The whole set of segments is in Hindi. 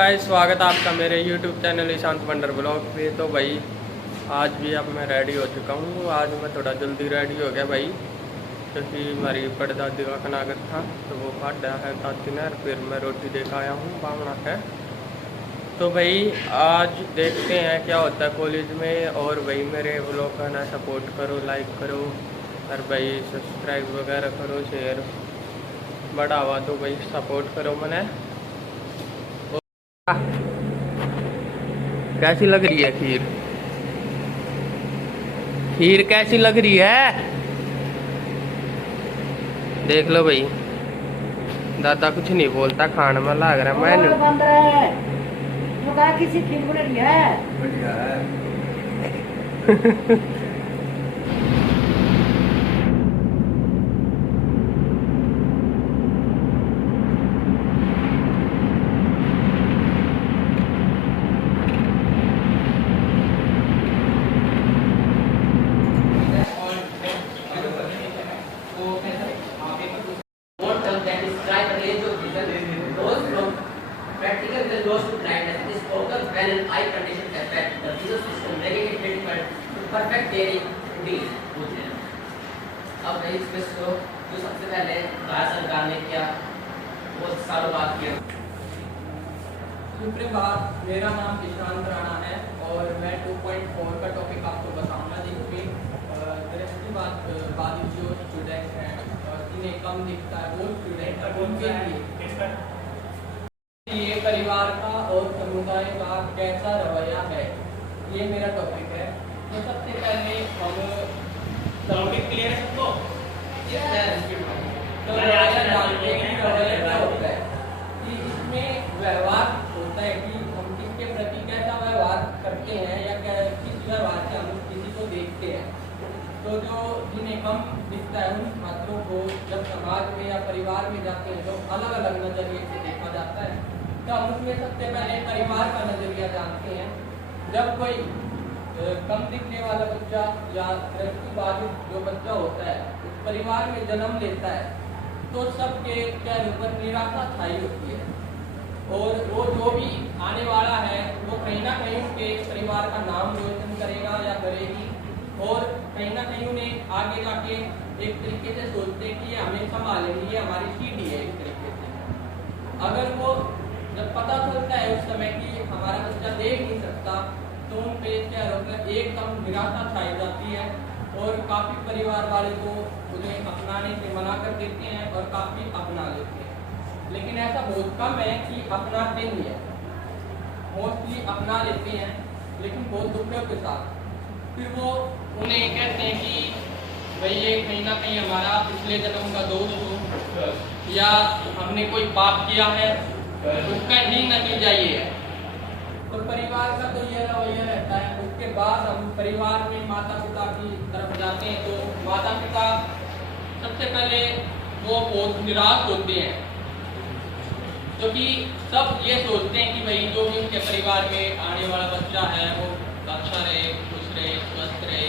गाइस स्वागत है आपका मेरे YouTube channel Ishant wonder blog पे। तो भाई आज भी अब मैं रेडी हो चुका हूँ। आज मैं थोड़ा जल्दी रेडी हो गया भाई, क्योंकि हमारी परदादी का कनागत था तो वो काटा है दादी ने। फिर मैं रोटी देकर आया हूँ बावना है। तो भाई आज देखते हैं क्या होता है कॉलेज में। और भाई मेरे ब्लॉग का ना सपोर्ट करो, लाइक करो और भाई सब्सक्राइब वगैरह करो, शेयर बढ़ावा तो भाई सपोर्ट करो मैंने। कैसी लग रही है खीर? खीर कैसी लग रही है? देख लो भाई, दादा कुछ नहीं बोलता, खाने में लग रहा है। मैं बंद रहे तो कहा किसी खीर बन रही है। बढ़िया है। परफेक्ट थियरी डी पूछ रहे हैं। अब भाई इसमें जो सबसे पहले भारत सरकार ने किया वो सालों बाद किया। सुप्रभात, मेरा नाम ईशांत राणा है और मैं 2.4 का टॉपिक आपको बताऊंगा, जिसमें दृष्टिबाधित जो स्टूडेंट हैं जिन्हें कम दिखता है वो स्टूडेंट उनके लिए ये परिवार का और समुदाय का कैसा रवैया है, ये मेरा टॉपिक है। तो सबसे पहले हम टॉपिक क्लियर है सबको? तो रवैया जानते हैं कि रवैया क्या होता है, कि इसमें व्यवहार होता है कि हम किसके प्रति कैसा व्यवहार करते हैं या किस व्यवहार से हम किसी को देखते हैं। तो जो जिन्हें कम दिखता है उन छात्रों को जब समाज में या परिवार में जाते हैं तो अलग अलग नजरिए से देखा जाता है। तो हम उसमें सबसे पहले परिवार का नजरिया जानते हैं। जब कोई कम दिखने वाला बच्चा या दृष्टिबाधित जो बच्चा होता है उस परिवार में जन्म लेता है तो सबके चेहरे पर निराशा छाई होती है और वो जो भी आने वाला है वो कहीं ना कहीं उसके परिवार का नाम रोशन करेगा या करेगी, और कहीं ना कहीं उन्हें आगे जाके एक तरीके से सोचते हैं कि ये हमें संभालेंगे, ये हमारी सीढ़ी है। इस तरीके से अगर वो जब पता चलता है उस समय कि हमारा बच्चा देख नहीं सकता तो उन पे चेहरों पर एकदम निराशा छाई जाती है और काफ़ी परिवार वाले तो उन्हें अपनाने से मना कर देते हैं और काफ़ी अपना लेते हैं। लेकिन ऐसा बहुत कम है कि अपनाते नहीं है, मोस्टली अपना लेते हैं लेकिन बहुत दुखों के साथ। फिर वो उन्हें कहते हैं कि भाई ये कहीं ना कहीं हमारा पिछले जन्म का दोष हो या हमने कोई पाप किया है, उसका ही नतीजा ये है। तो परिवार का तो ये रवैया रहता है। उसके बाद हम परिवार में माता पिता की तरफ जाते हैं तो माता पिता सबसे पहले वो बहुत निराश होते हैं, क्योंकि सब ये सोचते हैं कि भाई जो भी उनके परिवार में आने वाला बच्चा है वो अच्छा रहे, खुश रहे, स्वस्थ रहे।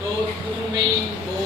तो शुरू में ही वो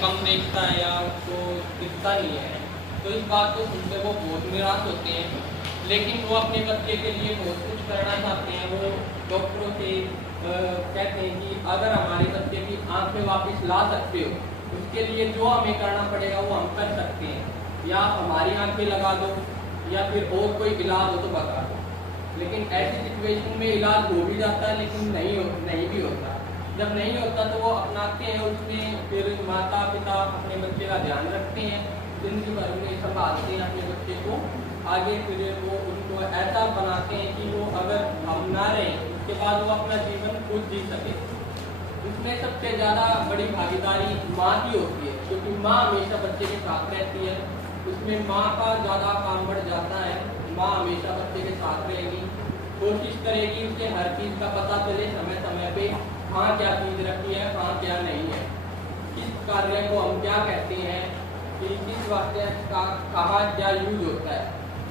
कम देखता है या उसको दिखता नहीं है, तो इस बात को सुनकर वो बहुत निराश होते हैं। लेकिन वो अपने बच्चे के लिए बहुत कुछ करना चाहते हैं। वो डॉक्टरों से कहते हैं कि अगर हमारे बच्चे की आंखें वापस ला सकते हो उसके लिए जो हमें करना पड़ेगा वो हम कर सकते हैं, या हमारी आंखें लगा दो या फिर और कोई इलाज हो तो बता दो। लेकिन ऐसी सिचुएशन में इलाज हो भी जाता है लेकिन नहीं भी होता। जब नहीं होता तो वो अपनाते हैं, उसमें फिर माता पिता अपने बच्चे का ध्यान रखते हैं, जिंदगी भर में संभालते हैं अपने बच्चे को। आगे फिर वो उनको ऐसा बनाते हैं कि वो अगर हम ना रहें उसके बाद वो अपना जीवन खुद जी सके। इसमें सबसे ज़्यादा बड़ी भागीदारी माँ की होती है, क्योंकि माँ हमेशा बच्चे के साथ रहती है। उसमें माँ का ज़्यादा काम बढ़ जाता है। माँ हमेशा बच्चे के साथ रहेगी, कोशिश करेगी उसे हर चीज़ का पता चले समय समय पे, कहाँ क्या चीज़ रखी है, कहाँ क्या नहीं है, किस कार्य को हम क्या कहते हैं, कि किस वाक्य का कहाँ क्या यूज होता है,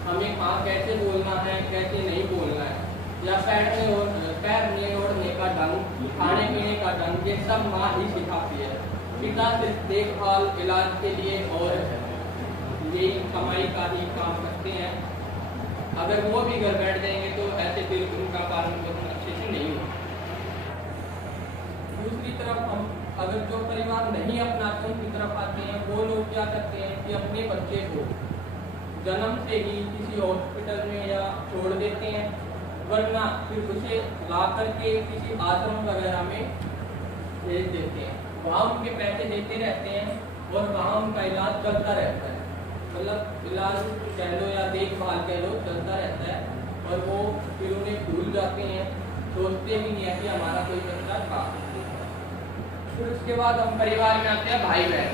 हमें कहाँ कैसे बोलना है, कैसे नहीं बोलना है, या पैर ओढ़ने का ढंग, खाने पीने का ढंग, ये सब माँ ही सिखाती है। पिता सिर्फ देखभाल इलाज के लिए और यही कमाई का ही काम करते हैं। अगर वो भी घर बैठ जाएंगे तो ऐसे फिर उनका पालन पोषण अच्छे से नहीं होगा। दूसरी तरफ हम अगर जो परिवार नहीं अपनाते उनकी तरफ आते हैं, वो लोग क्या करते हैं कि अपने बच्चे को जन्म से ही किसी हॉस्पिटल में या छोड़ देते हैं, वरना फिर उसे ला करके किसी आश्रम वगैरह में भेज देते हैं। वहाँ उनके पैसे देते रहते हैं और वहाँ उनका इलाज चलता रहता है, मतलब इलाज कह लो या देखभाल कह लो चलता रहता है, और वो फिर उन्हें भूल जाते हैं, सोचते भी नहीं है कि हमारा कोई बच्चा था। फिर उसके बाद हम परिवार में आते हैं भाई बहन।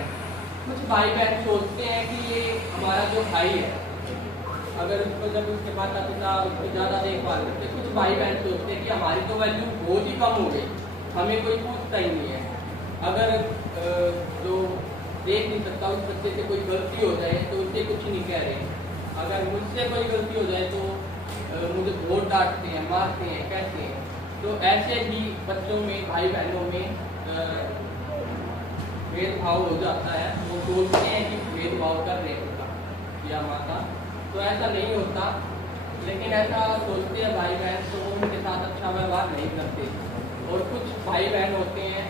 कुछ भाई बहन सोचते हैं कि ये हमारा जो भाई है, अगर उसको जब उसके माता पिता उसकी ज़्यादा देखभाल करते, कुछ भाई बहन सोचते हैं कि हमारी तो वैल्यू बहुत ही कम हो गई, हमें कोई पूछता ही नहीं है। अगर जो देख नहीं सकता उस बच्चे से कोई गलती हो जाए तो उसे कुछ नहीं कह रहे, अगर मुझसे कोई गलती हो जाए तो मुझे बहुत डांटते हैं, मारते हैं, कहते हैं। तो ऐसे भी बच्चों में, भाई बहनों में भेदभाव हो जाता है। वो सोचते हैं कि भेदभाव कर रहे हैं पिता या माता, तो ऐसा नहीं होता। लेकिन ऐसा सोचते हैं भाई बहन तो वो उनके साथ अच्छा व्यवहार नहीं करते। और कुछ भाई बहन होते हैं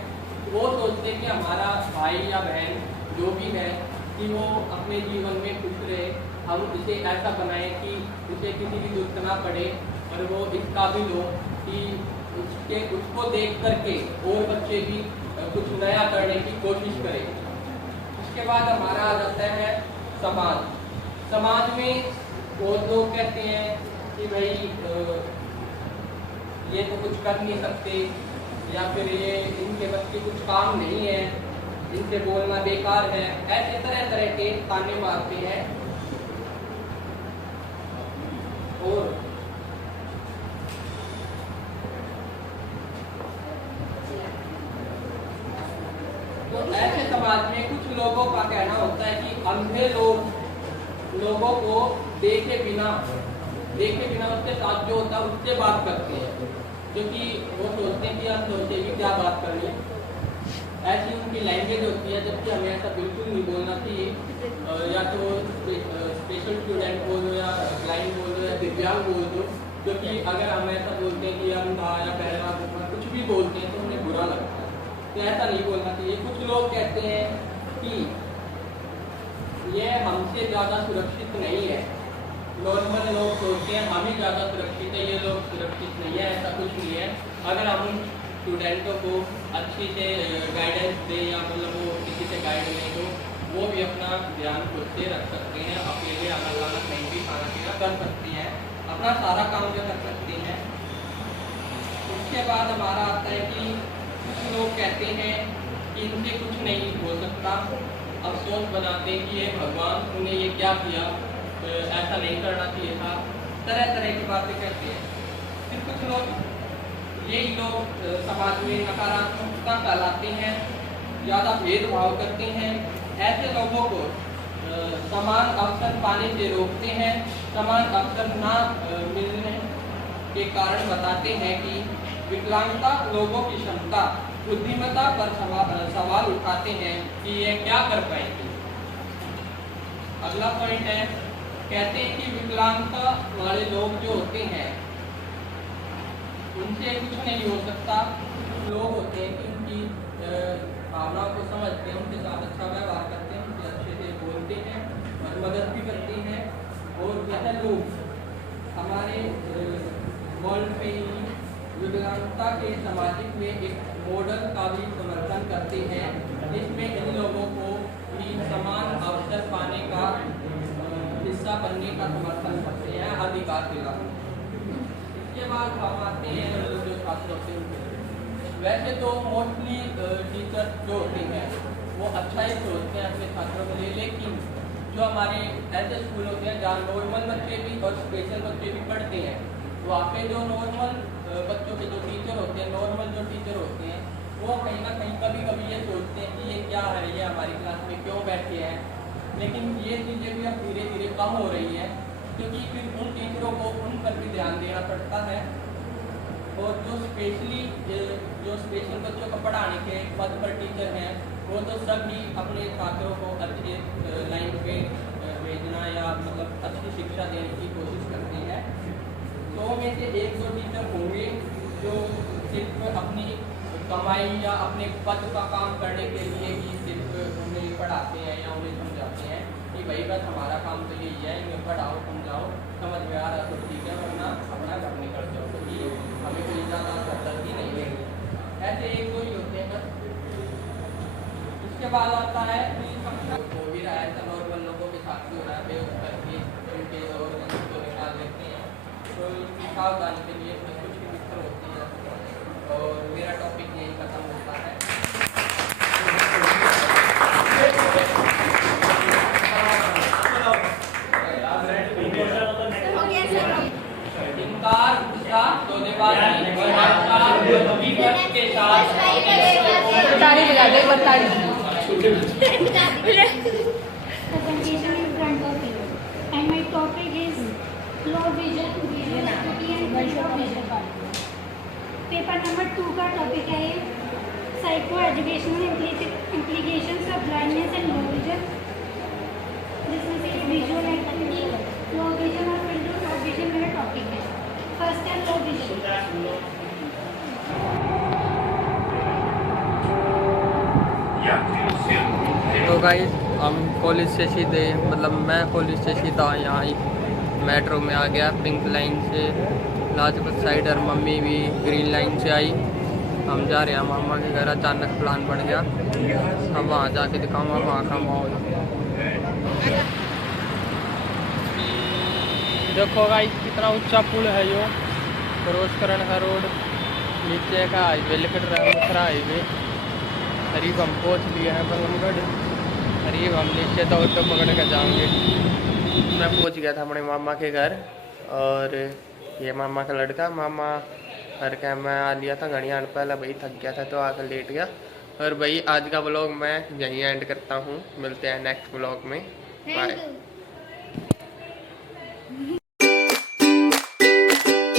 वो सोचते हैं कि हमारा भाई या बहन जो भी है कि वो अपने जीवन में खुश रहे, हम उसे ऐसा बनाएं कि उसे किसी की जरूरत ना पड़े और वो इस काबिल हो कि उसको देख करके और बच्चे भी कुछ नया करने की कोशिश करें। उसके बाद हमारा आ जाता है समाज। समाज में बहुत लोग कहते हैं कि भाई ये तो कुछ कर नहीं सकते, या फिर ये इनके बस के कुछ काम नहीं है, इनसे बोलना बेकार है, ऐसे तरह तरह के ताने मारते हैं। और तो ऐसे समाज में कुछ लोगों का कहना होता है कि अंधे लोगों को देखे बिना उसके साथ जो होता है उससे बात करते हैं, क्योंकि वो सोचते हैं कि अंधों से भी क्या बात करनी है। ऐसी उनकी लैंग्वेज होती है, जबकि हमें ऐसा बिल्कुल नहीं बोलना चाहिए। या तो स्पेशल स्टूडेंट बोल दो या ब्लाइंड बोल दो या दिव्यांग बोल दो, क्योंकि अगर हम ऐसा बोलते हैं कि अंधा या बहरा कुछ भी बोलते हैं तो उन्हें बुरा लगता है, तो ऐसा नहीं बोलना चाहिए। कुछ लोग कहते हैं कि ये हमसे ज़्यादा सुरक्षित नहीं है। नॉर्मल लोग सोचते हैं हम ही ज़्यादा सुरक्षित है, ये लोग सुरक्षित नहीं है, ऐसा कुछ नहीं है। अगर हम उन स्टूडेंटों को अच्छी से गाइडेंस दें या मतलब वो किसी से गाइड लें तो वो भी अपना ध्यान खुद से रख सकते हैं, अकेले अलग अलग कहीं भी खाना पीना कर सकती हैं, अपना सारा काम जो कर सकती हैं। उसके बाद हमारा आता है कि कुछ लोग कहते हैं कि इनसे कुछ नहीं हो सकता, अफसोस बनाते हैं कि ये भगवान उन्हें ये क्या किया, ऐसा नहीं करना चाहिए था, तरह तरह की बातें कहते हैं। फिर कुछ लोग यही लोग समाज में नकारात्मकता फैलाते हैं, ज़्यादा भेदभाव करते हैं, ऐसे लोगों को समान अवसर पाने से रोकते हैं, समान अवसर ना मिलने के कारण बताते हैं कि विकलांगता लोगों की क्षमता बुद्धिमत्ता पर सवाल उठाते हैं कि ये क्या कर पाएंगे। अगला पॉइंट है, कहते हैं कि विकलांगता वाले लोग जो होते हैं उनसे कुछ नहीं हो सकता। लोग होते हैं कि उनकी भावनाओं को समझते हैं, उनके साथ अच्छा व्यवहार करते हैं, उनसे अच्छे से बोलते हैं और मदद भी करते हैं। और यह लोग हमारे वर्ल्ड में ही विकलांगता के सामाजिक में एक मॉडल का भी समर्थन करते हैं, जिसमें इन लोगों को भी समान अवसर पाने का हिस्सा बनने का समर्थन करते हैं, अधिकार दिलाते हैं। इसके बाद हम आते हैं जो छात्र होते हैं। वैसे तो मोस्टली टीचर जो होते हैं वो अच्छा ही सोचते हैं अपने छात्रों के लिए, लेकिन जो हमारे ऐसे स्कूल होते हैं जहाँ नॉर्मल बच्चे भी और स्पेशल बच्चे भी पढ़ते हैं, वहाँ पे जो नॉर्मल बच्चों के जो टीचर होते हैं, नॉर्मल जो टीचर होते हैं, वो कहीं ना कहीं कभी कभी ये सोचते हैं कि ये क्या है, ये हमारी क्लास में क्यों बैठे हैं। लेकिन ये चीज़ें भी अब धीरे धीरे कम हो रही हैं, क्योंकि फिर उन टीचरों को उन पर भी ध्यान देना पड़ता है। और जो स्पेशल बच्चों को पढ़ाने के पद पर टीचर हैं, वो तो सभी अपने छात्रों को अच्छे लाइन पे भेजना या मतलब अच्छी शिक्षा देने की कोशिश करते हैं। 100 में से 1-2 टीचर होंगे जो सिर्फ अपनी कमाई या अपने पद का काम करने के लिए ही सिर्फ उन्हें पढ़ाते हैं या उन्हें समझाते हैं कि भाई बस हमारा काम तो यही है, इन्हें पढ़ाओ समझाओ, समझ में आ रहा तो ठीक है, वरना अपना घर निकल जाओ, क्योंकि हमें कोई ज़्यादा दर्द ही नहीं है। ऐसे 1-2 ही होते हैं बस। इसके बाद आता है हो भी रहा है, सब नॉर्मल लोगों के साथ भी हो रहा है, बेहोश करके उनके और को निकाल देते हैं। तो इसकी सावधानी के लिए कुछ भी दिक्कत होती है। और मेरा टॉपिक यही खत्म होता है। इनकार, गुस्सा, धोखेबाजी और हकीकत के साथ ताली बजा दे, एक बार ताली। Presentation in front of you, and my topic is low vision, visual acuity and visual vision. Paper number 2 का टॉपिक है psycho educational implications of blindness and low vision, जिसमें से विजुअल एक्टिविटी, लो विजन और फिल्ड ऑफ विजन मेरा टॉपिक है। फर्स्ट है लो विजन। तो गाइस हम कॉलेज से सीधे मतलब मैं कॉलेज से सीधा यहाँ ही मेट्रो में आ गया पिंक लाइन से लाजपत साइड, और मम्मी भी ग्रीन लाइन से आई। हम जा रहे हैं मामा के घर, अचानक प्लान बन गया। हम वहाँ जाके दिखाऊंगा वहाँ का माहौल। देखो गाइस कितना ऊंचा पुल है, यो क्रॉस करने का रोड, नीचे का हाईवे लिख रहा है, मथुरा हाईवे। करीब हम पहुँच लिए हैं बंगमगढ़, करीब हम नीचे तो ऑटो पकड़ के जाएंगे। मैं पहुँच गया था अपने मामा के घर, और ये मामा का लड़का, मामा घर का मैं आ लिया था घड़ियाल पहले, भाई थक गया था तो आकर लेट गया। और भाई आज का ब्लॉग मैं यहीं एंड करता हूँ, मिलते हैं नेक्स्ट ब्लॉग में, बाय।